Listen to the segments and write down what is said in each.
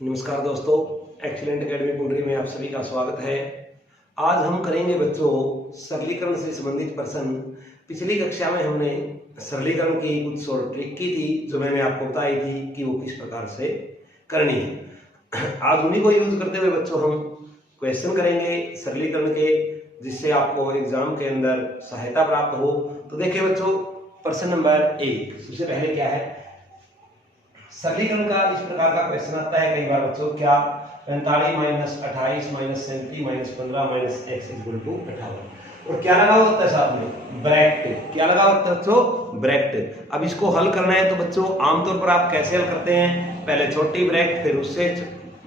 नमस्कार दोस्तों, excellent academy कुंडली में आप सभी का स्वागत है। आज हम करेंगे बच्चों सरलीकरण से संबंधित प्रश्न। पिछली कक्षा में हमने सरलीकरण की कुछ शॉर्ट ट्रिक की थी जो मैंने आपको बताई थी कि वो किस प्रकार से करनी है। आज उन्हीं को यूज करते हुए बच्चों हम क्वेश्चन करेंगे सरलीकरण के, जिससे आपको एग्जाम के अंदर सहायता प्राप्त हो। तो देखिए बच्चों, प्रश्न नंबर 1 सबसे पहले क्या है, सरलीकरण का इस प्रकार का क्वेश्चन आता है कई बार बच्चों, क्या 45 minus 28 minus 37 minus 15 minus x equal to 58, और क्या लगा होता है साथ में ब्रैकेट। क्या लगा होता है बच्चों? ब्रैकेट। अब इसको हल करना है तो बच्चों आमतौर पर आप कैसे हल करते हैं, पहले छोटी ब्रैकेट, फिर उससे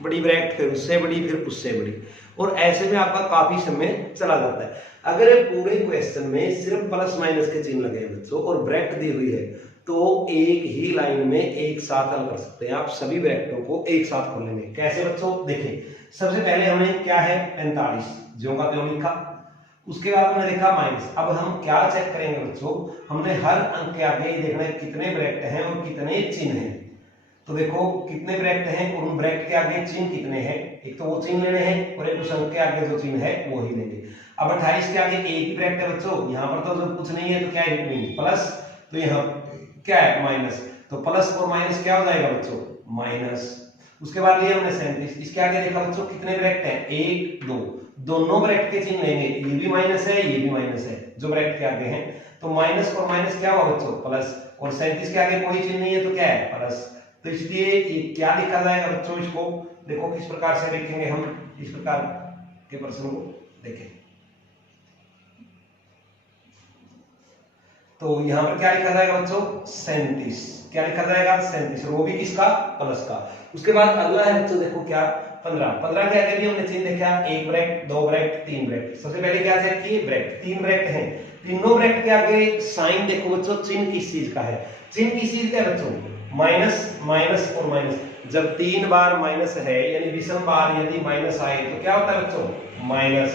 बड़ी ब्रैकेट, फिर उससे बड़ी, फिर उससे बड़ी, और ऐसे में आपका काफी समय चला जाता है। अगर पूरे क्वेश्चन में सिर्फ प्लस माइनस के चिन्ह लगे हैं बच्चों और ब्रैकेट दी हुई है तो एक ही लाइन में एक साथ हल कर सकते हैं आप सभी ब्रैकेटों को एक साथ खोल लेंगे। कैसे बच्चों? देखिए, सबसे पहले हमें क्या है 45 ज्यों का त्यों लिखा, उसके बाद हमने देखा माइनस। अब हम क्या चेक करेंगे बच्चों, हमने हर अंक के आगे देखना है कितने ब्रैकेट हैं और कितने चिन्ह हैं। तो देखो कितने ब्रैकेट हैं और उन ब्रैकेट के आगे चिन्ह कितने हैं, एक तो वो चिन्ह लेने हैं और एक उस अंक के आगे जो चिन्ह है वो ही लेंगे। अब 28 के आगे एक ही ब्रैकेट है बच्चों, यहाँ पर तो जो कुछ नहीं है तो क्या है मीन प्लस, तो यहाँ क्या है माइनस, तो प्लस और माइनस क्या हो जाएगा बच्चों माइनस। उसके बाद लिया हमने 37, इसके आगे देखा बच्चों कितने ब्रैकेट हैं 1 2, दोनों ब्रैकेट के चिन्ह लेंगे, ये भी माइनस है ये भी माइनस है जो ब्रैकेट के आगे हैं, तो माइनस और माइनस क्या हुआ बच्चों प्लस, और 37 के आगे कोई चिन्ह नहीं है तो क्या है प्लस। तो इसलिए ये क्या लिखा जाएगा बच्चों, इसको देखो किस प्रकार से लिखेंगे हम, इस प्रकार के प्रश्न को देखें। तो यहां पर क्या लिखा जाएगा बच्चों 37, क्या लिखा जाएगा 37, रो भी किसका प्लस का। उसके बाद अगला है बच्चों देखो क्या 15 के आगे भी हमने चिन्ह देखा, एक ब्रैकेट, दो ब्रैकेट, तीन ब्रैकेट। सबसे पहले क्या चेक किए ब्रैकेट, तीन ब्रैकेट हैं, तीनों ब्रैकेट के आगे साइन देखो बच्चों चिन्ह किस चीज का है, चिन्ह किस चीज का है बच्चों माइनस माइनस और माइनस। जब 3 बार माइनस है यानी विषम बार यदि माइनस आए तो क्या होता है बच्चों माइनस।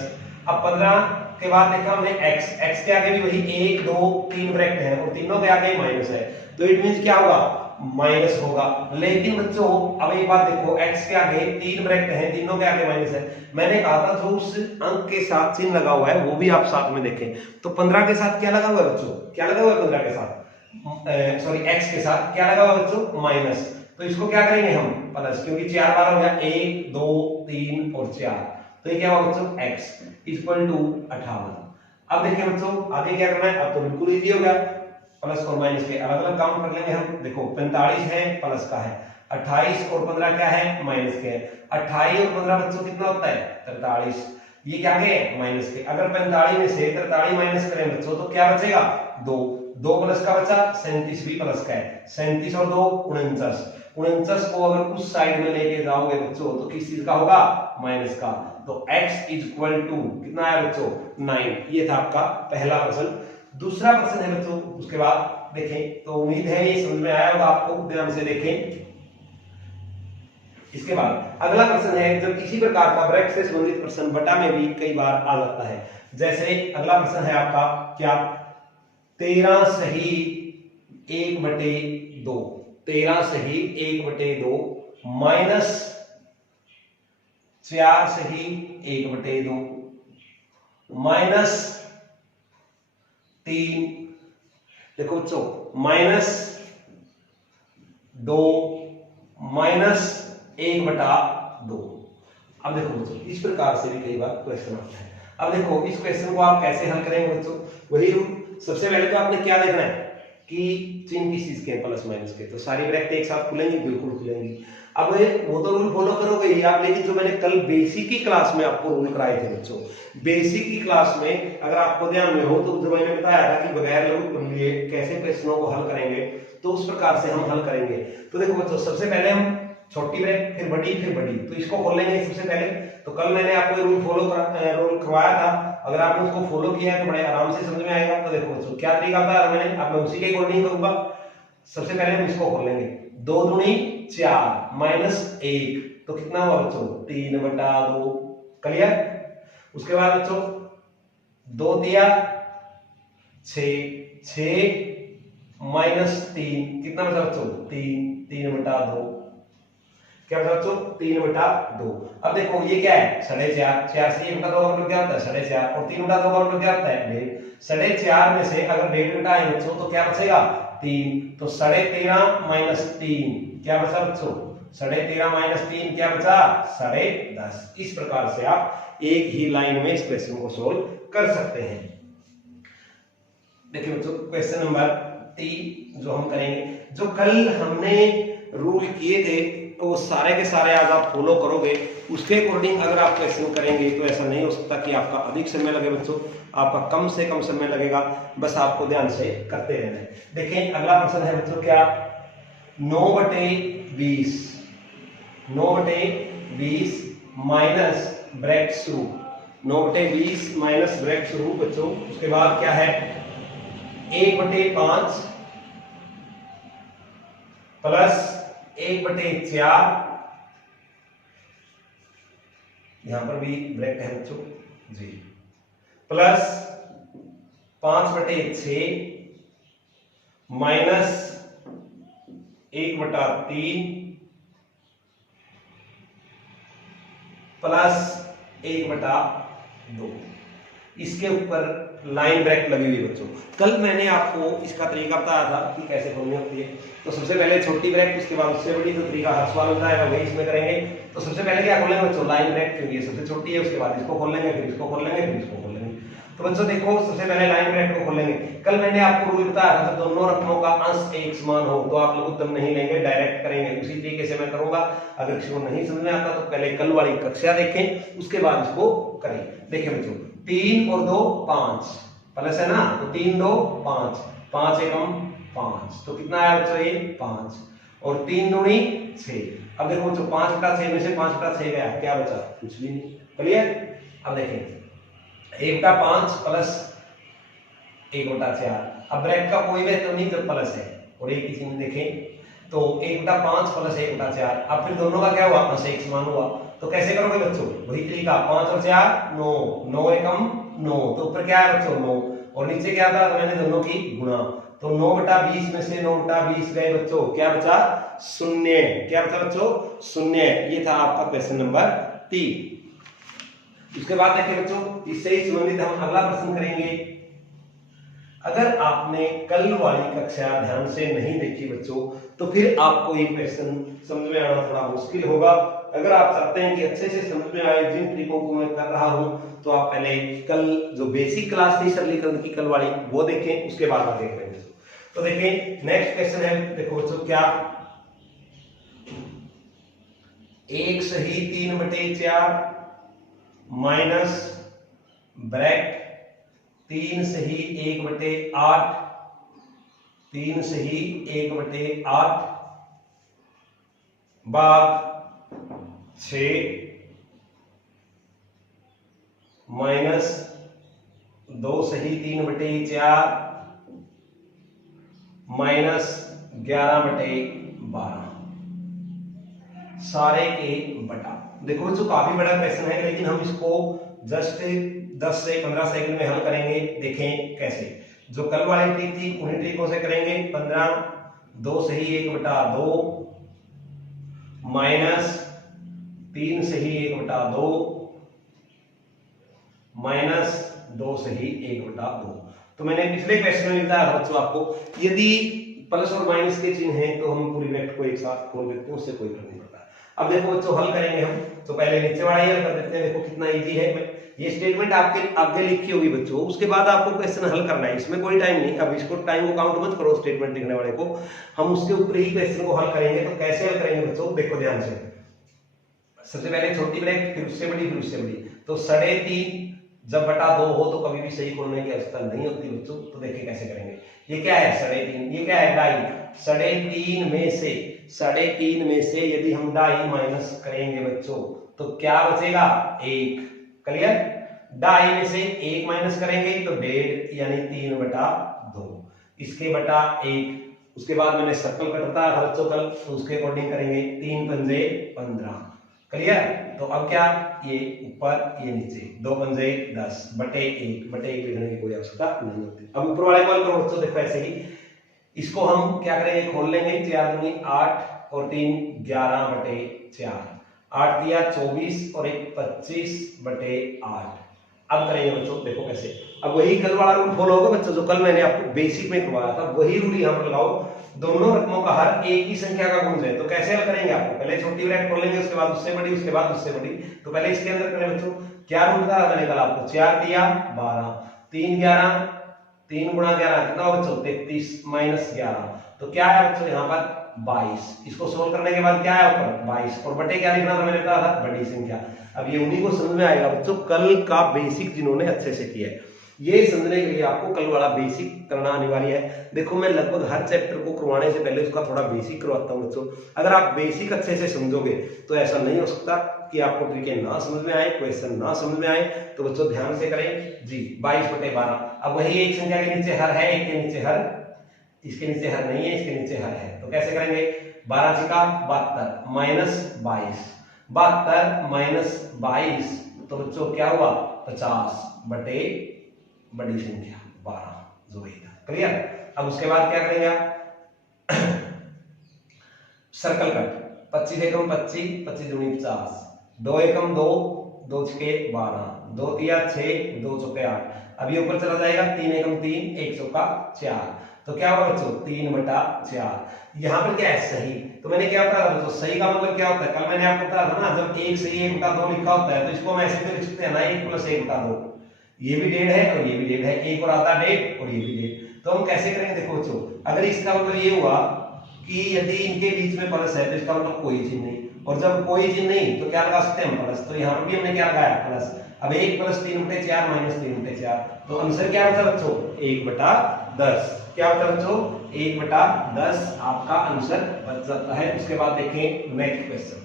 अब 15 के बाद देखा हमने x के आगे भी वही 1 2 3 ब्रैकेट है और तीनों के आगे माइनस है, तो इट मींस क्या होगा माइनस होगा। लेकिन बच्चों अब एक बात देखो, x के आगे 3 ब्रैकेट है, तीनों के आगे माइनस है, मैंने कहा था जो उस अंक के साथ चिन्ह लगा हुआ है वो भी आप साथ में देखें। तो 15 के साथ क्या लगा हुआ है बच्चों, क्या लगा हुआ है 15 के साथ सॉरी x के साथ क्या लगा हुआ है बच्चों माइनस। तो इसको क्या करेंगे हम प्लस, क्योंकि 4 बार हो गया 1 2 3 और 4, तो ये क्या हुआ बच्चों x इक्वल टू 58। अब देखिए बच्चों आगे क्या करना है, अब तो बिल्कुल इजी हो गया, प्लस और माइनस के अलग अलग काउंट कर लेंगे हम। देखो 45 है प्लस का है, 28 और 15 क्या है माइनस के है, 28 और 15 बच्चों कितना होता है 43, ये क्या है माइनस के। अगर 45 में से 43 माइनस करें बच्चों तो क्या बचेगा 2, 2 प्लस का बचा 37 भी प्लस का है, 37 और 2 49, 49 को अगर उस साइड में लेके जाओगे बच्चों तो किस चीज का होगा माइनस का। तो x इक्वल टू कितना आया बच्चों 9। ये था आपका पहला प्रश्न। दूसरा प्रश्न है बच्चों, उसके बाद देखें, तो उम्मीद है ये समझ में आया होगा आपको, ध्यान से देखें। इसके बाद अगला प्रश्न है, जब इसी प्रकार का ब्रैकेट से संबंधित प्रश्न बटा में भी कई बार आ जाता है। जैसे अगला प्रश्न है आपका क्या 13 सही 1/2, 13 सही 1/2 माइनस 4 सही 1/2 माइनस 3, देखो बच्चों माइनस 2 माइनस 1/2। अब देखो बच्चों इस प्रकार से भी कई बार क्वेश्चन आता है। अब देखो इस क्वेश्चन को आप कैसे हल करेंगे बच्चों, वही रूल। सबसे पहले तो आपने क्या देखना है कि चिन्ह किस चीज के प्लस माइनस के, तो सारी ब्रैकेट एक साथ खुलेंगी, बिल्कुल खुलेंगी। अब वो तो रूल फॉलो करोगे ही आप, लेकिन जो मैंने कल बेसिक की क्लास में आपको रूल कराए थे बच्चों, बेसिक की क्लास में अगर आपको ध्यान में हो तो जो मैंने बताया था कि बगैर लघु प्रमेय कैसे क्वेश्चनों को हल करेंगे, तो उस प्रकार से हम हल करेंगे। तो देखो बच्चों सबसे पहले हम छोटी ब्रैकेट फिर बड़ी फिर बड़ी, तो इसको खोलेंगे सबसे पहले। तो कल मैंने आपको रूल रूल करवाया था, अगर आपने उसको फॉलो किया है तो बड़े आराम से समझ में आएगा। तो देखो बच्चों क्या तरीका था मैंने, अब मैं उसी के अकॉर्डिंग करूंगा। सबसे पहले हम इसको खोलेंगे, 2 दूनी 4 माइनस 1, तो कितना हुआ बच्चों 3/2, क्लियर। उसके बाद बच्चों 2 दिया 6, 6 माइनस 3 कितना बचा बच्चों 3, 3/2। क्या बचा बच्चों 3/2। अब देखो ये क्या है 4.5, 4 से 1/2 का मतलब क्या होता है 4.5, और 3/2 का मतलब क्या होता है 1.5। 4.5 में से अगर 1.5 घटाएं बच्चों तो क्या बचेगा 3, तो 13.5 माइनस 3 क्या बचा बच्चों 13.5 माइनस 3 क्या बचा 10.5। इस प्रकार से आप एक ही लाइन में इस क्वेश्चन को सोल्व कर सकते हैं। देखिए बच्चों क्वेश्चन नंबर 3 जो हम करेंगे, जो कल हमने रूल किए थे तो वो सारे के सारे आज आप फॉलो करोगे, उसके अकॉर्डिंग अगर आप क्वेश्चन करेंगे तो ऐसा नहीं हो सकता कि आपका अधिक समय लगे बच्चों, आपका कम से कम समय लगेगा, बस आपको ध्यान से करते रहना है। देखिए अगला प्रश्न है बच्चों क्या 9/20, 9/20 माइनस ब्रैकेट शुरू, 9/20 माइनस ब्रैकेट शुरू बच्चों, उसके बाद क्या है 1/5 प्लस 1/4, यहां पर भी ब्रैकेट है बच्चों जी, प्लस 5/6 माइनस 1/3 प्लस 1/2। इसके ऊपर लाइन ब्रेक लगी हुई बच्चों। कल मैंने आपको इसका तरीका बताया था कि कैसे खोलनी होती है। तो सबसे पहले छोटी ब्रेक, उसके बाद उससे बड़ी, जो तरीका हर सवाल होता है वही इसमें करेंगे। तो सबसे पहले क्या खोलेंगे बच्चों लाइन ब्रेक, क्योंकि ये सबसे छोटी है, उसके बाद इसको खोल लेंगे, फिर इसको खोल लेंगे, फिर इसको खोल लेंगे। तो बच्चों देखो सबसे पहले लाइन ब्रेक को खोलेंगे। कल मैंने आपको रूल बताया था दोनों रकमों का अंश एक समान हो तो आप लघुत्तम नहीं लेंगे, डायरेक्ट करेंगे। उसी तरीके से मैं करूंगा। अगर किसी को नहीं समझ में आता तो पहले कल वाली कक्षा देखें, उसके बाद इसको करें। देखिए बच्चों 3 और 2 5 प्लस है ना, तो 3 2 5, 5 एकम 5, तो कितना आया बच्चों ये 5, और 3 दूनी 6। अब देखो बच्चों 5/6 में से 5/6 गया, क्या बचा कुछ भी नहीं। क्लियर। अब देखें 1/5 प्लस 1/4। अब ब्रैकेट का कोई भी तो नहीं जब प्लस है, और एक ही चीज देखें तो 1/5 प्लस 1/4। अब फिर दोनों का क्या हुआ अंश एक समान हुआ। तो कैसे करोगे बच्चों वही तरीका, 5 और 4 9, 9 एकम 9, तो ऊपर क्या है बच्चों 9, और नीचे क्या था तो मैंने दोनों की गुणा, तो 9/20 में से 9/20 गए बच्चों, क्या बचा 0। क्या बचा बच्चों 0। ये था आपका क्वेश्चन नंबर 3। उसके बाद देखिए बच्चों इससे ही संबंधित हम अगला प्रश्न करेंगे। अगर आपने कल वाली कक्षा ध्यान से नहीं देखी बच्चों तो फिर आपको ये क्वेश्चन समझ में आना थोड़ा मुश्किल होगा। अगर आप चाहते हैं कि अच्छे से समझ में आए जिन ट्रिकों को मैं कर रहा हूं, तो आप पहले कल जो बेसिक क्लास थी सरलीकरण की कल वाली वो देखें, उसके बाद आप देख लेंगे। तो देखें नेक्स्ट क्वेश्चन है, देखो बच्चों क्या 1 सही 3/4 माइनस ब्रैकेट 3 सही 1/8, 3 सही 1/8 भाग 6 माइनस 2 सही 3/4 माइनस 11/12 सारे के बटा। देखो बच्चों काफी बड़ा क्वेश्चन है, लेकिन हम इसको जस्ट 10 से 15 सेकंड में हल करेंगे। देखें कैसे, जो कल वाली ट्रिक थी उन्हीं ट्रिकों से करेंगे। 15 2 सही 1/2 माइनस 3 सही 1/2 माइनस 2 सही 1/2। तो मैंने पिछले क्वेश्चन में बताया था बच्चों आपको, यदि प्लस और माइनस के चिन्ह हैं तो हम पूरी ब्रैकेट को एक साथ खोल देते हैं, उससे कोई फर्क नहीं पड़ता। अब देखो बच्चों हल करेंगे हम, तो पहले नीचे वाला ही हल कर देते हैं। देखो कितना इजी है, ये स्टेटमेंट आपके आगे लिखी होगी बच्चों, उसके बाद आपको क्वेश्चन हल करना है, इसमें कोई टाइम नहीं। अब इसको टाइम को काउंट मत करो स्टेटमेंट लिखने वाले को, हम उसके ऊपर ही क्वेश्चन को हल करेंगे। तो कैसे हल करेंगे बच्चों देखो ध्यान से, सबसे पहले छोटी ब्रैकेट फिर उससे बड़ी फिर उससे बड़ी, तो 3.5 जब बटा 2 हो तो कभी भी सही खोलने की आवश्यकता नहीं होती बच्चों। तो देखिए कैसे करेंगे, ये क्या है 3.5, ये क्या है 2.5, 3.5 में से यदि हम 2.5 माइनस करेंगे बच्चों तो क्या बचेगा 1। क्लियर। 2.5 में से 1 माइनस करेंगे तो 1.5 यानी 3/2, इसके बटा 1। उसके बाद मैंने सर्कल कटता है बच्चों कल, तो उसके अकॉर्डिंग करेंगे 3 पंजे 15। क्लियर। तो अब क्या, ये ऊपर ये नीचे, 2 पंजे 10 बटे 1 लिखने की कोई आवश्यकता नहीं होती। अब ऊपर वाले को करो बच्चों, देखो ऐसे ही इसको हम क्या करेंगे खोल लेंगे, 4 दूनी 8 और 3 11/4, 8 दिया 24 और 1 25/8। अब करेंगे बच्चों, देखो कैसे। अब वही कल वाला रूल फॉलो होगा बच्चों, जो कल मैंने आपको बेसिक में करवाया था, वही रूल यहाँ पर लगाओ। दोनों रकमों का हर एक ही संख्या का गुण है। तो कैसे हल करेंगे, आपको पहले छोटी ब्रैकेट खोल लेंगे, उसके बाद उससे बड़ी, उसके बाद उससे बड़ी। तो पहले इसके अंदर करें बच्चों, क्या रूल था मैंने कल आपको, 4 दिया 12, 3 11, 3 गुणा 11 कितना हो बच्चों 33 माइनस 11, तो क्या है बच्चों यहाँ पर 22। इसको सोल्व करने के बाद क्या है ऊपर 22, और बटे क्या लिखना था मैंने कहा था, बड़ी संख्या। अब ये उन्हीं को समझ में आएगा बच्चों कल का बेसिक जिन्होंने अच्छे से किया है। ये समझने के लिए आपको कल वाला बेसिक करना अनिवार्य है। देखो मैं लगभग हर चैप्टर को करवाने से पहले उसका थोड़ा बेसिक करवाता हूँ बच्चों। अगर आप बेसिक अच्छे से समझोगे तो ऐसा नहीं हो सकता कि आपको ट्रिकें ना समझ में आए, क्वेश्चन ना समझ में आए। तो बच्चों ध्यान से करें जी। 22/12, अब वही एक संख्या के नीचे हर है, एक के नीचे हर, इसके नीचे हर नहीं है, इसके नीचे हर है। तो कैसे करेंगे, 12 छिका 72 माइनस 22, 72 माइनस 22, तो बच्चों क्या हुआ 50 बटे बड़ी संख्या 12, जो वही था। क्लियर। अब उसके बाद क्या करेंगे आप सर्कल कट, 25 एकम 25, 25 दूनी 50, 2 एकम 2, 2 छके 12, 2 तिया 6, 2 चौके 8। अब ये ऊपर चला जाएगा, 3 एकम 3, 1 चौका 4, तो क्या होगा बच्चों 3/4। यहाँ पर क्या है सही, तो मैंने क्या बताया बच्चों, सही का मतलब क्या होता है, कल मैंने आपको बताया था ना, जब एक सही 1/2 लिखा होता है तो इसको हम ऐसे भी लिख सकते हैं ना, 1 + 1/2, ये भी डेढ़ है और ये भी डेढ़ है, एक और आधा डेढ़ और ये भी डेढ़। तो हम कैसे करेंगे, देखो बच्चों, अगर इसका मतलब ये हुआ कि यदि इनके बीच में प्लस है तो इसका मतलब कोई चिन्ह नहीं, और जब कोई चिन्ह नहीं तो क्या लगा सकते हैं हम प्लस। तो यहाँ पर भी हमने क्या लगाया प्लस। अब 1 + 3/4 माइनस 3/4, तो आंसर क्या बचा बच्चों 1/10। क्या बचा बच्चों 1/10 आपका आंसर बच जाता है। उसके बाद देखें नेक्स्ट क्वेश्चन।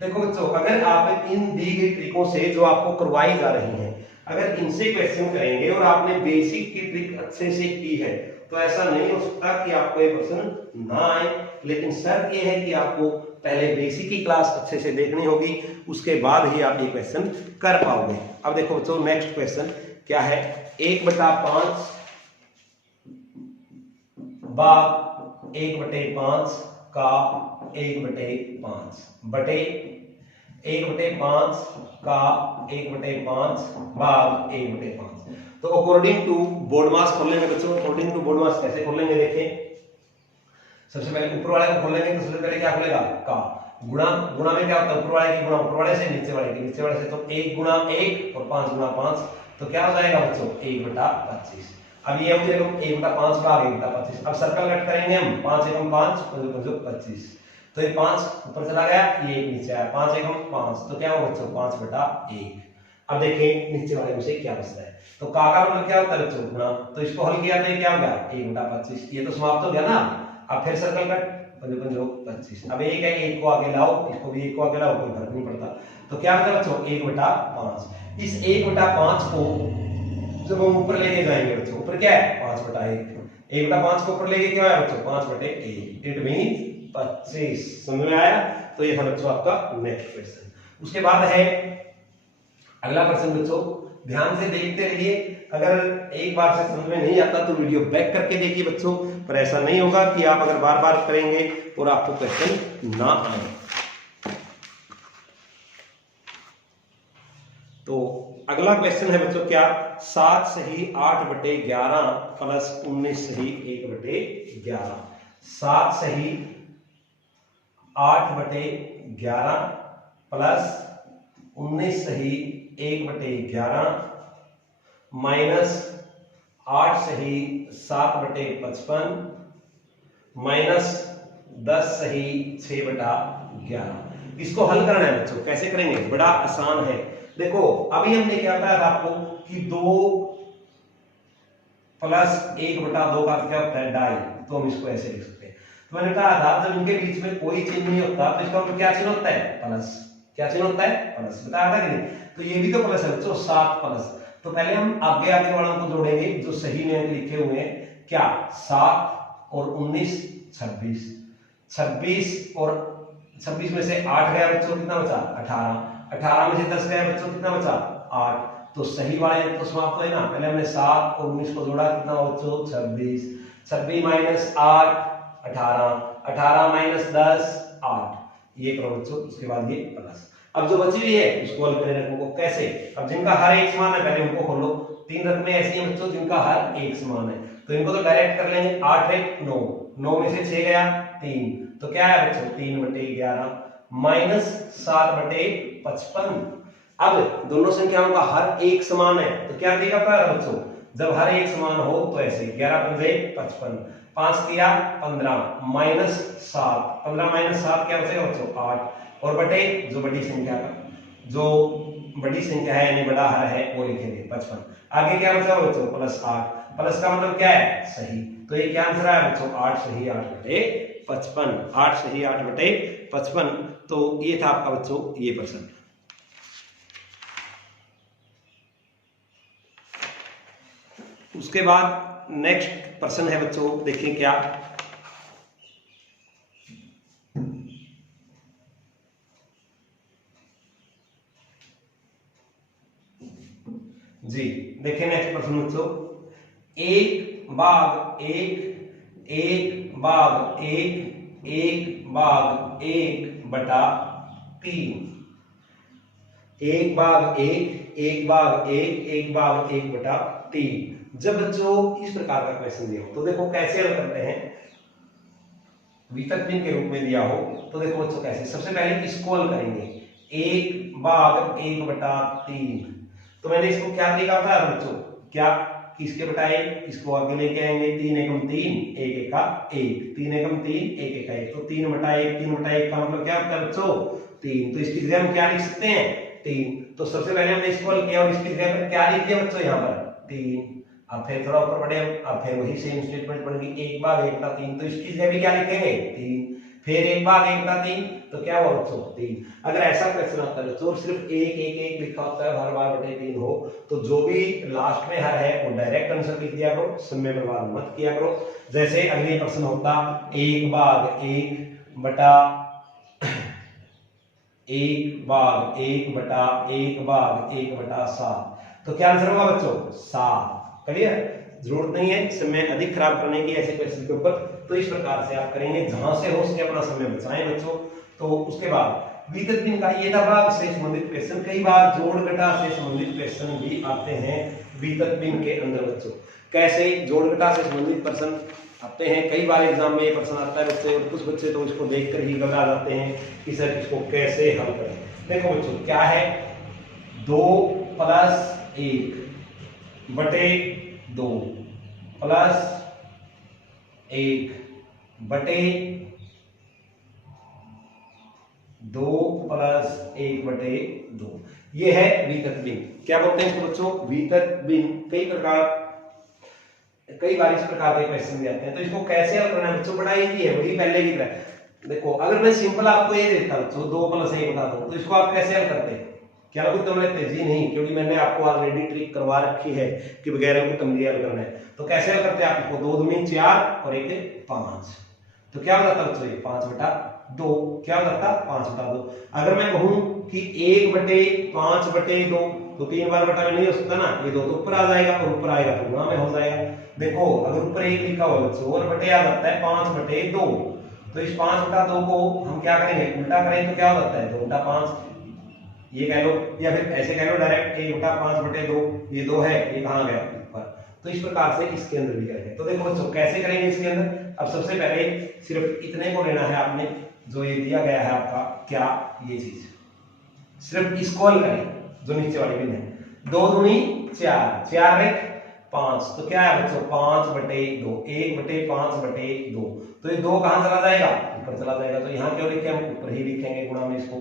देखो बच्चों, अगर आप इन दी गई ट्रिकों से जो आपको करवाई जा रही हैं, अगर इनसे क्वेश्चन करेंगे और आपने बेसिक की ट्रिक अच्छे से की है, तो ऐसा नहीं हो सकता कि आपको ये क्वेश्चन ना आए। लेकिन शर्त ये है कि आपको पहले बेसिक की क्लास अच्छे से देखनी होगी, उसके बाद ही आप ये क्वेश्चन कर पाओगे। अब देखो बच्चों नेक्स्ट क्वेश्चन क्या है, 1/5 भाग 1/5 का 1/5 बटे 1/5 का 1/5 भाग 1/5। तो अकॉर्डिंग टू बोर्ड मास खोल लेंगे बच्चों। अकॉर्डिंग टू बोर्ड मास कैसे खोलेंगे, देखें। सबसे पहले ऊपर वाले को खोलेंगे तो सबसे पहले क्या खुलेगा का, गुणा, गुणा में क्या होता है ऊपर वाले की गुणा ऊपर वाले से, नीचे वाले की नीचे वाले से, तो 1 × 1 और 5 × 5, तो क्या हो जाएगा बच्चों 1/25। अब ये हो जाएगा 1/5 भाग 1/25। अब सर्कल कट करेंगे हम, 5 एकम 5, 5 25, तो ये 5 ऊपर चला गया, ये 1 नीचे आया, 5 एकम 5, तो क्या होगा बच्चों 5/1। अब देखें नीचे वाले में से क्या बचता है, तो का मतलब क्या होता है बच्चों गुणा, तो इसको हल किया तो ये क्या हो गया 1/25, ये तो समाप्त हो गया ना। अब फिर सर्कल कट, 5 5 25, अब एक है, एक को आगे लाओ, इसको भी एक को आगे लाओ, कोई फर्क नहीं पड़ता। तो क्या होता है बच्चों 1/5। इस 1/5 को जब हम ऊपर लेके जाएंगे बच्चों, ऊपर क्या है 5/1, 1/5 को ऊपर लेके क्या है बच्चों 5/1, इट मींस 25। समझ में आया। तो ये था बच्चों आपका नेक्स्ट क्वेश्चन। उसके बाद है अगला प्रश्न बच्चों, ध्यान से देखते रहिए। अगर एक बार से समझ में नहीं आता तो वीडियो बैक करके देखिए बच्चों, पर ऐसा नहीं होगा कि आप अगर बार बार करेंगे और आपको क्वेश्चन ना आए। तो अगला क्वेश्चन है बच्चों क्या, 7 सही 8/11 प्लस 19 सही 1/11। 7 सही 8/11 प्लस 19 सही 1/11 माइनस 8 सही 7/55 माइनस 10 सही 6/11। इसको हल करना है बच्चों। कैसे करेंगे, बड़ा आसान है। देखो अभी हमने क्या बताया था आपको कि 2 प्लस 1/2 का क्या होता है 2.5, तो हम इसको ऐसे लिख सकते हैं। तो मैंने कहा था जब इनके बीच में कोई चिन्ह नहीं होता तो इसका मतलब क्या चिन्ह होता है प्लस। क्या चिन्ह होता है प्लस, बताया था कि नहीं। तो ये भी तो प्लस है बच्चों, 7 प्लस। तो पहले हम आगे आगे वालों को जोड़ेंगे जो सही में अंक लिखे हुए हैं। क्या 7 और 19 26, 26 और 26 में से 8 गया बच्चों, कितना बचा 18, 18 में से 10 गया बच्चों, कितना बचा 8। तो सही वाले अंक तो समाप्त हुए ना। पहले हमने 7 और 19 को जोड़ा, कितना बच्चों 26, 26 माइनस 8 18। 18 माइनस 10 8, ये करो बच्चों। उसके बाद ये प्लस। अब जो बची हुई है उसको हल करें रकमों को कैसे। अब जिनका हर एक समान है पहले उनको खोलो। 3 रकमें ऐसी हैं बच्चों जिनका हर एक समान है, तो इनको तो डायरेक्ट कर लेंगे। 8 एक 9, 9 में से 6 गया 3, तो क्या है बच्चों 3/11 माइनस 7/55। अब दोनों संख्याओं का हर एक समान है तो क्या तरीका पड़ा बच्चों, जब हर एक समान हो तो ऐसे 11 पंजे 55, 5 किया 15 माइनस 7, 15 माइनस 7 क्या बचेगा बच्चों 8, और बटे जो बड़ी संख्या है यानी बड़ा हर है वो लिखेंगे 55। आगे क्या बचा बच्चों प्लस 8, प्लस का मतलब क्या है सही, तो ये क्या आंसर है बच्चों 8 सही 8/55, 8 सही 8/55। तो ये था आपका बच्चों ये प्रश्न। उसके बाद नेक्स्ट प्रश्न है बच्चों, देखिए क्या जी। देखिए नेक्स्ट प्रश्न बच्चों, एक भाग एक भाग एक भाग 1/3, एक भाग एक भाग 1/3। जब बच्चों इस प्रकार का क्वेश्चन दिया हो तो देखो कैसे हल करते हैं। वितर्क के रूप में दिया हो तो देखो बच्चों कैसे, सबसे पहले इसको हल करेंगे। 1/1/3, तो मैंने इसको क्या तरीका बताया बच्चों, क्या किसके बटाए, इसको आगे लेके आएंगे। 3 एकम 3 1 एका 1, 3 एकम 3 1 एका 1, तो 3/1 3/1 का मतलब क्या होता है बच्चों 3, तो इसकी जगह हम क्या लिख सकते हैं 3। तो सबसे पहले हमने इसको हल किया और इसकी जगह पर क्या लिख दिया बच्चों यहाँ पर 3। अब फिर थोड़ा ऊपर बढ़े, अब फिर वही सेम स्टेटमेंट बन गई 1/1/3, तो इसकी जगह भी क्या लिखेंगे 3, फिर 1/1/3, तो क्या हुआ बच्चों 3। अगर ऐसा क्वेश्चन आता है तो सिर्फ 1 लिखा होता है, हर बार बटे 3 हो, तो जो भी लास्ट में हर है वो डायरेक्ट आंसर लिख दिया करो, समय बर्बाद मत किया करो। जैसे अगले प्रश्न होता 1/1/1/1/7, तो क्या आंसर होगा बच्चों 7। क्लियर, जरूरत नहीं है समय अधिक खराब करने की ऐसे क्वेश्चन के ऊपर, तो इस प्रकार से आप करेंगे, जहां से हो सके अपना समय बचाएं बच्चों। तो उसके बाद वितत भिन्न का ये था भाग से संबंधित क्वेश्चन। कई बार जोड़ घटा से संबंधित क्वेश्चन भी आते हैं वितत भिन्न के अंदर बच्चों। कैसे जोड़ घटा से संबंधित प्रश्न आते हैं, कई बार एग्जाम में ये प्रश्न आता है बच्चे, और कुछ बच्चे तो इसको देखकर ही घबरा जाते हैं कि सर इसको कैसे हल करें। देखो बच्चों क्या है 2 + 1/2 प्लस 1/2 प्लस 1/2, ये है वितत भिन्न। क्या बोलते हैं इसको बच्चों वितत भिन्न। कई बार इस प्रकार के क्वेश्चन भी आते हैं, तो इसको कैसे हल करना है बच्चों बड़ा इजी है, वही पहले की तरह। देखो अगर मैं सिंपल आपको ये देता बच्चों 2 + 1 बता दूं, तो इसको आप कैसे हल करते हैं, क्या अंकुतम लेते जी नहीं, क्योंकि मैंने आपको ऑलरेडी ट्रिक करवा रखी है कि बगैर अंकुतम लिए हल करना है। तो कैसे हल करते हैं आप इसको 2 दूनी 4 और 1 5, तो क्या हो जाता बच्चों 5/2, क्या हो जाता 5/2। अगर मैं कहूं कि 1/5/2, तो 3 बार बटा में नहीं हो सकता ना, ये 2 तो ऊपर आ जाएगा और ऊपर आएगा तो गुणा में हो जाएगा। देखो अगर ऊपर 1 लिखा हुआ बच्चों और बटे आ जाता है 5/2, तो इस 5/2 को हम क्या करेंगे उल्टा करें तो क्या हो जाता है 2/5, ये कह लो, या फिर ऐसे कह लो डायरेक्ट 1/5/2, ये 2 है, ये कहां गया ऊपर। तो इस प्रकार से इसके अंदर भी करेंगे। तो देखो बच्चों कैसे करेंगे इसके अंदर। अब सबसे पहले सिर्फ इतने को लेना है आपने, जो ये दिया गया है आपका क्या ये चीज, सिर्फ इसको हल करें जो नीचे वाली भी है। 2 दूनी 4, 4 एक 5, तो क्या है बच्चों 5/2, 1/5/2, तो ये 2 कहां चला जाएगा ऊपर चला जाएगा, तो यहाँ क्यों लिखे हम ऊपर ही लिखेंगे गुणा में इसको।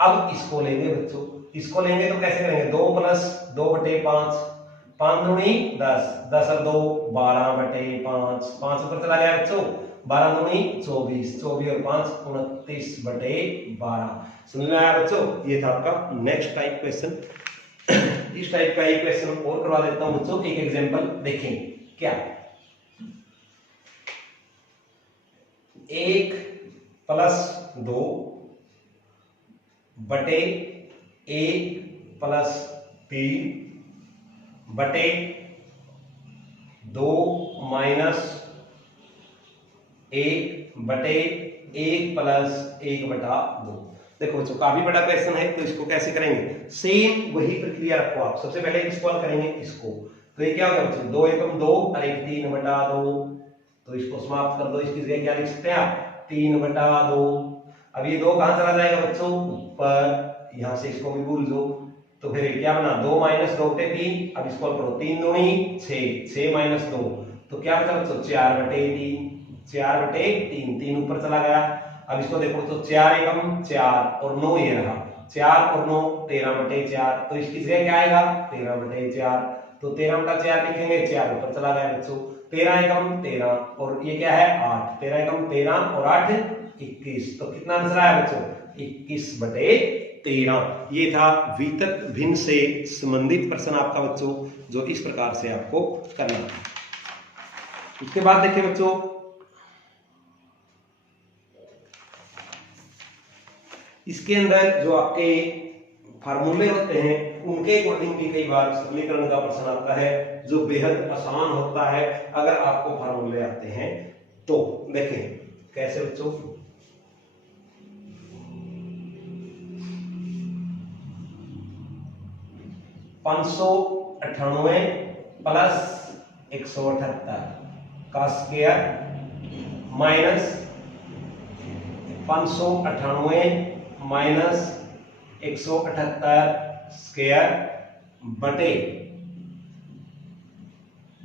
अब इसको लेंगे बच्चों, इसको लेंगे तो कैसे करेंगे 2 + 2/5, 5 दूनी 10, 10 और 2 12/5, 5 ऊपर चला गया बच्चों, 12 दूनी 24, 24 और 5 29/12। समझ में आया बच्चों। ये था आपका नेक्स्ट टाइप क्वेश्चन। इस टाइप का एक क्वेश्चन और करवा देता हूं बच्चों, एक एग्जांपल देखें क्या 1 + 2 बटे 1 + 3 बटे 2 - 1 बटे 1 प्लस 1/2। देखो बच्चों काफी बड़ा क्वेश्चन है, तो इसको कैसे करेंगे, सेम वही प्रक्रिया रखो आप। सबसे पहले किसको हल करेंगे, इसको। तो ये क्या हो गया बच्चों, 2 एकम 2 और 1 3/2। तो इसको समाप्त कर दो, इसकी जगह क्या लिख सकते हैं आप, 3/2। अब ये 2 कहां चला जाएगा बच्चों, ऊपर, यहां से इसको भी भूल दो। तो फिर क्या बना, 2 - 2 बटे 3। अब इसको करो, 3 दूनी 6, 6 - 2 तो क्या बचा बच्चों, 4/3। 4/3, 3 ऊपर चला गया। अब इसको देखो तो 4 एकम 4 और 9 ये रहा, 4 और 9 13/4। तो इसकी जगह क्या आएगा, 13/4। तो 13/4 लिखेंगे, 4 ऊपर चला गया बच्चों। 13 एकम 13 और ये क्या है 8, 13 एकम 13 और 8 21। तो कितना आंसर आया बच्चों, 21/13। ये था वितत भिन्न से संबंधित प्रश्न आपका बच्चों, जो इस प्रकार से आपको करना है। उसके बाद देखिए बच्चों, इसके अंदर जो आपके फार्मूले होते हैं उनके अकॉर्डिंग भी कई बार सरलीकरण का प्रश्न आता है, जो बेहद आसान होता है अगर आपको फार्मूले आते हैं तो। देखें कैसे बच्चों, (598 + 178 का स्क्वायर माइनस 598 - 178 स्क्वायर बटे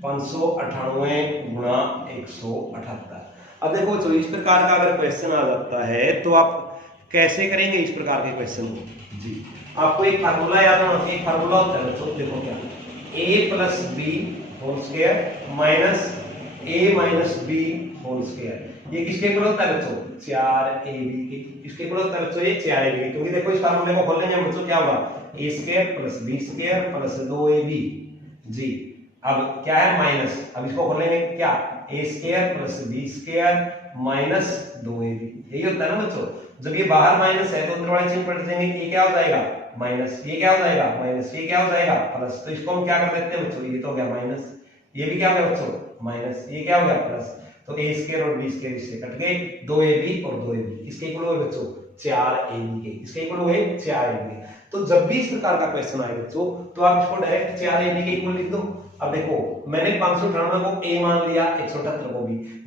598 गुणा 178। अब देखो जो इस प्रकार का अगर क्वेश्चन आ जाता है तो आप कैसे करेंगे इस प्रकार के क्वेश्चन को जी। आपको एक फार्मूला याद होना, एक फार्मूला होता है बच्चों, देखो क्या, a + b whole square minus a - b whole square. ये किसके इक्वल होता है बच्चों, 4ab के। किसके इक्वल होता है बच्चों, ये 4ab। क्योंकि देखो इस फार्मूले को खोलेंगे बच्चों, क्या होगा, a² + b² + 2ab जी। अब क्या है माइनस, अब इसको खोलेंगे क्या, a² + b² - 2ab। यही होता है ना बच्चों, जब ये बाहर माइनस है तो अंदर वाले चिन्ह पलट जाएंगे, ये क्या हो जाएगा माइनस, ये क्या हो जाएगा माइनस, ये क्या हो जाएगा प्लस। तो इसको हम क्या कर देते हैं बच्चों, ये तो हो गया माइनस, ये भी क्या हो गया बच्चों माइनस, ये क्या हो गया प्लस। तो a² और b² इससे कट गए, 2ab और 2ab इसके इक्वल हुए बच्चों 4ab के। इसके इक्वल हुए 4ab के। तो जब भी इस प्रकार का क्वेश्चन आए बच्चों तो आप इसको डायरेक्ट 4ab के इक्वल लिख दो। अब देखो मैंने 598 को a मान लिया, 178 को b।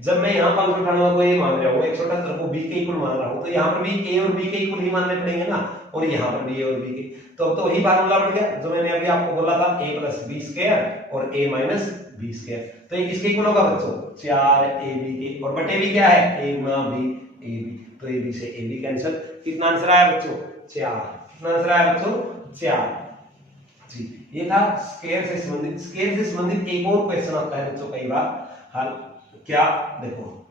जब मैं यहाँ 598 को a मान रहा हूँ, 178 को b के इक्वल मान रहा हूँ, तो यहाँ पर भी a और b के इक्वल ही मानने पड़ेंगे ना, और यहाँ पर भी a और b के। तो अब तो वही फार्मूला बढ़ गया जो मैंने अभी आपको बोला था, a + b² और a - b²। तो ये किसके इक्वल होगा बच्चों, 4ab के, और बटे भी क्या है, a गुणा b ab। तो ab से ab कैंसिल। कितना आंसर आया बच्चों, 4। कितना आंसर आया बच्चों, 4 जी। ये था स्क्वायर से संबंधित। स्क्वायर से संबंधित एक और क्वेश्चन आता है बच्चों कई बार हल, क्या देखो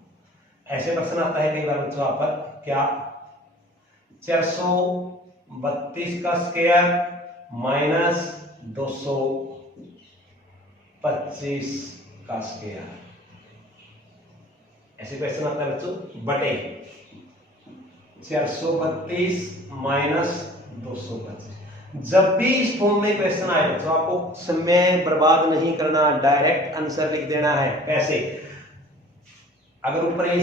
ऐसे प्रश्न आता है कई बार बच्चों आप पर, क्या 432 का स्क्वायर माइनस 225 का स्क्वायर, ऐसे क्वेश्चन आता है बच्चों, बटे 432 माइनस 225। जब भी इस फॉर्म में क्वेश्चन आए बच्चों आपको समय बर्बाद नहीं करना, डायरेक्ट आंसर लिख देना है। कैसे, अगर ऊपर a² -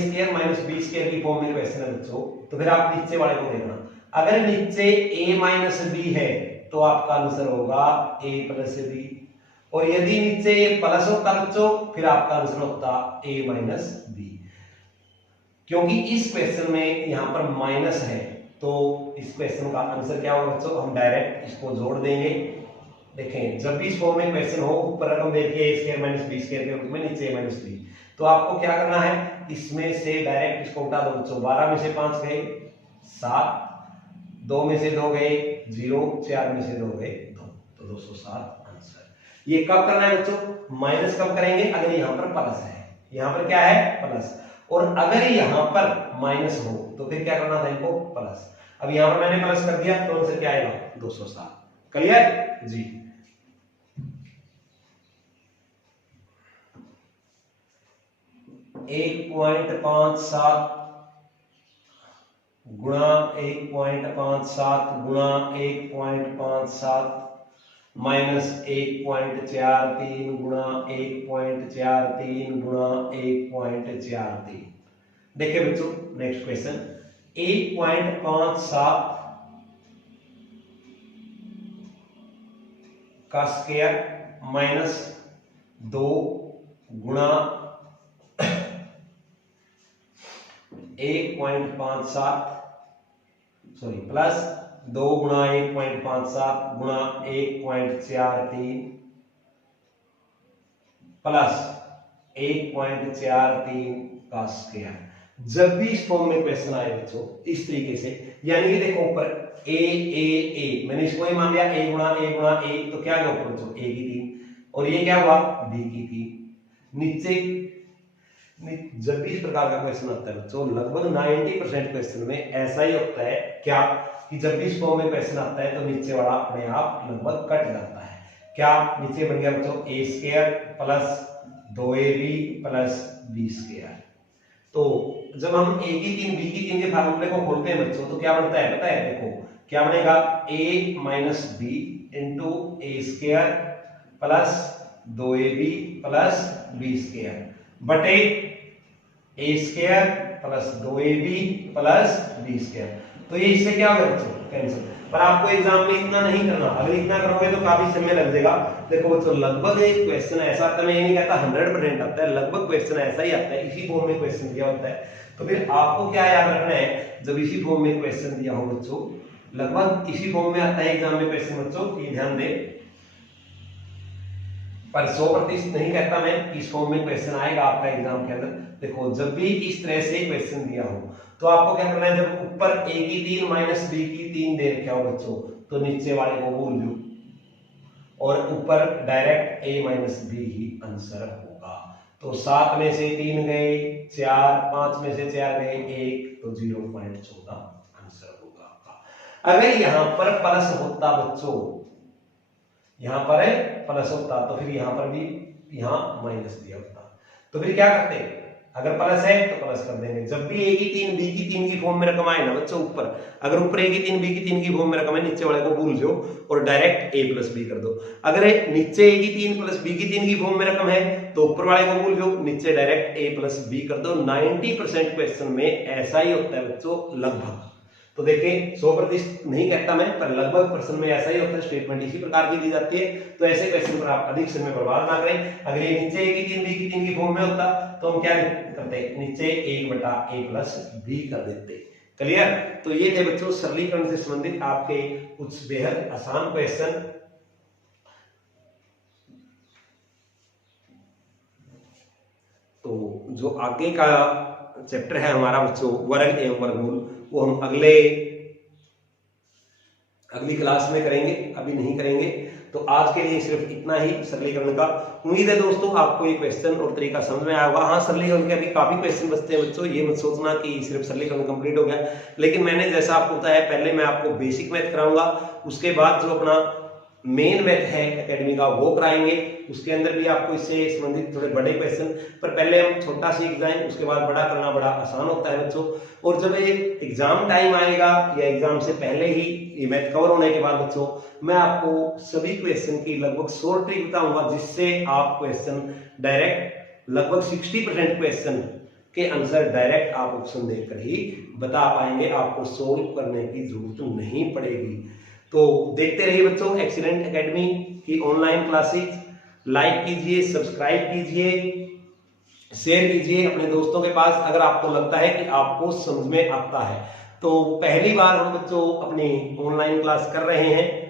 b² की फॉर्म में क्वेश्चन है बच्चों तो फिर आप नीचे वाले को देखना, अगर नीचे a - b है तो आपका आंसर होगा a + b, और यदि नीचे ये प्लस होता बच्चों फिर आपका आंसर होता a - b। क्योंकि इस क्वेश्चन में यहां पर माइनस है तो इस क्वेश्चन का आंसर क्या होगा बच्चों, हम डायरेक्ट इसको जोड़ देंगे। देखें जब भी इस फॉर्म में क्वेश्चन हो, ऊपर रकम देखिए a² - b² के रूप में, नीचे a - b, तो आपको क्या करना है, इसमें से डायरेक्ट इसको उठा दो बच्चों। 12 में से 5 गए 7, 2 में से 2 गए 0, 4 में से 2 गए 2, तो 207 आंसर। ये कब करना है बच्चों, माइनस कब करेंगे, अगर यहां पर प्लस है, यहां पर क्या है प्लस, और अगर यहां पर माइनस हो तो फिर क्या करना था इनको प्लस। अब यहां पर मैंने प्लस कर दिया तो आंसर क्या आएगा 207। क्लियर जी। एक 1.57 गुणा 1.57 गुणा 1.57 माइनस 1.43 गुणा 1.43 गुणा 1.43। देखिए बच्चों नेक्स्ट क्वेश्चन 1.57 का स्क्वायर माइनस 2 गुणा 1.57 प्लस 2 गुणा 1.57 गुणा 1.43 प्लस 1.43 का स्क्वायर। जब भी इस फॉर्म में क्वेश्चन आए बच्चों इस तरीके से, यानी कि देखो ऊपर ए मैंने इसको ही मान लिया a गुणा a गुणा a, तो क्या गया ऊपर बच्चों a की 3 और ये क्या हुआ b की 3। नीचे जब भी इस प्रकार का क्वेश्चन आता है बच्चों लगभग 90% क्वेश्चन में ऐसा ही होता है क्या कि जब भी इस फॉर्म में क्वेश्चन आता है तो नीचे वाला अपने आप लगभग कट जाता है। क्या नीचे बन गया बच्चों a square plus 2ab plus b square. तो जब हम a की 3 b की 3 के फार्मूले को खोलते हैं बच्चों तो क्या बनता है पता है, देखो क्या बनेगा a minus b into a square plus 2ab plus b square बटे a square plus 2ab plus b square. तो ये इससे क्या होगा बच्चों कैंसिल। पर आपको एग्जाम में इतना नहीं करना, अगर इतना करोगे तो काफी समय लग जाएगा। देखो बच्चों लगभग एक क्वेश्चन ऐसा आता है, मैं ये नहीं कहता 100% आता है, लगभग क्वेश्चन ऐसा ही आता है, इसी फॉर्म में क्वेश्चन दिया होता है। तो फिर आपको क्या याद रखना है, जब इसी फॉर्म में क्वेश्चन दिया हो बच्चों, लगभग इसी फॉर्म में आता है एग्जाम में क्वेश्चन बच्चों, ये ध्यान दें। पर 100% नहीं कहता मैं, इस फॉर्म में क्वेश्चन आएगा आपका एग्जाम के अंदर। देखो जब भी इस तरह से क्वेश्चन दिया हो तो आपको क्या करना है, जब ऊपर a की 3 माइनस b की 3 दे रखा हो बच्चों तो नीचे वाले को भूल लो और ऊपर direct a minus b he answer होगा। तो 7 में से 3 गए 4, 5 में से 4 गए 1, तो 0.14 आंसर होगा आपका। अगर यहां पर प्लस होता बच्चों, यहां पर प्लस होता तो फिर यहां पर भी यहां माइनस दिया होता। तो फिर क्या करते हैं, अगर प्लस है तो प्लस कर देंगे। जब भी a की 3 b की 3 की फॉर्म में रकम आए ना बच्चों ऊपर, अगर ऊपर a की 3 b की 3 की फॉर्म में रकम है नीचे वाले को भूल जाओ और डायरेक्ट a प्लस b कर दो। अगर नीचे a की 3 प्लस b की 3 की फॉर्म में रकम है तो ऊपर वाले को भूल जाओ, नीचे डायरेक्ट a प्लस b कर दो। 90% क्वेश्चन में ऐसा ही होता है बच्चों लगभग। तो देखें 100% नहीं कहता मैं, पर लगभग प्रश्न में ऐसा ही होता है, स्टेटमेंट इसी प्रकार की दी जाती है। तो ऐसे क्वेश्चन पर आप अधिक समय बर्बाद ना करें। अगर ये नीचे a की 3 b की 3 की फॉर्म में होता तो हम क्या करते, नीचे 1/a प्लस b कर देते। क्लियर। तो ये थे बच्चों सरलीकरण से संबंधित आपके कुछ बेहद आसान क्वेश्चन। तो जो आगे का चैप्टर है हमारा बच्चों वर्ग एवं वर्गमूल, वो हम अगली क्लास में करेंगे, अभी नहीं करेंगे। तो आज के लिए सिर्फ इतना ही सरलीकरण का। उम्मीद है दोस्तों आपको ये क्वेश्चन और तरीका समझ में आया होगा। हाँ सरलीकरण के अभी काफी क्वेश्चन बचते हैं बच्चों, ये मत सोचना कि सिर्फ सरलीकरण कंप्लीट हो गया। लेकिन मैंने जैसा आपको बताया पहले मैं आपको बेसिक मैथ कराऊंगा, उसके बाद जो अपना मेन मैथ है एकेडमी का वो कराएंगे। उसके अंदर भी आपको इससे संबंधित थोड़े बड़े क्वेश्चन, पर पहले हम छोटा सीख जाएं, उसके बाद बड़ा करना बड़ा आसान होता है बच्चों। और जब ये एग्जाम टाइम आएगा या एग्जाम से पहले ही ये मैथ कवर होने के बाद बच्चों मैं आपको सभी क्वेश्चन की लगभग शॉर्ट ट्रिक बताऊंगा, जिससे आप क्वेश्चन डायरेक्ट लगभग 60% क्वेश्चन के आंसर डायरेक्ट आप ऑप्शन देकर ही बता पाएंगे, आपको सोल्व करने की जरूरत नहीं पड़ेगी। तो देखते रहिए बच्चों एक्सीलेंट एकेडमी की ऑनलाइन क्लासेस। लाइक कीजिए, सब्सक्राइब कीजिए, शेयर कीजिए अपने दोस्तों के पास। अगर आपको लगता है कि आपको समझ में आता है, तो पहली बार हम बच्चों अपनी ऑनलाइन क्लास कर रहे हैं।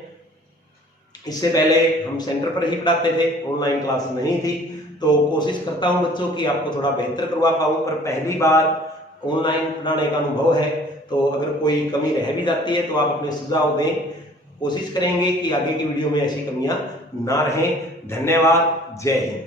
इससे पहले हम सेंटर पर ही पढ़ाते थे, ऑनलाइन क्लास नहीं थी। तो कोशिश करता हूं बच्चों कि आपको थोड़ा बेहतर करवा पाऊं, पर पहली बार ऑनलाइन पढ़ाने का अनुभव है। तो अगर कोई कमी रह भी जाती है तो आप अपने सुझाव दें, कोशिश करेंगे कि आगे की वीडियो में ऐसी कमियां ना रहें। धन्यवाद, जय हिंद।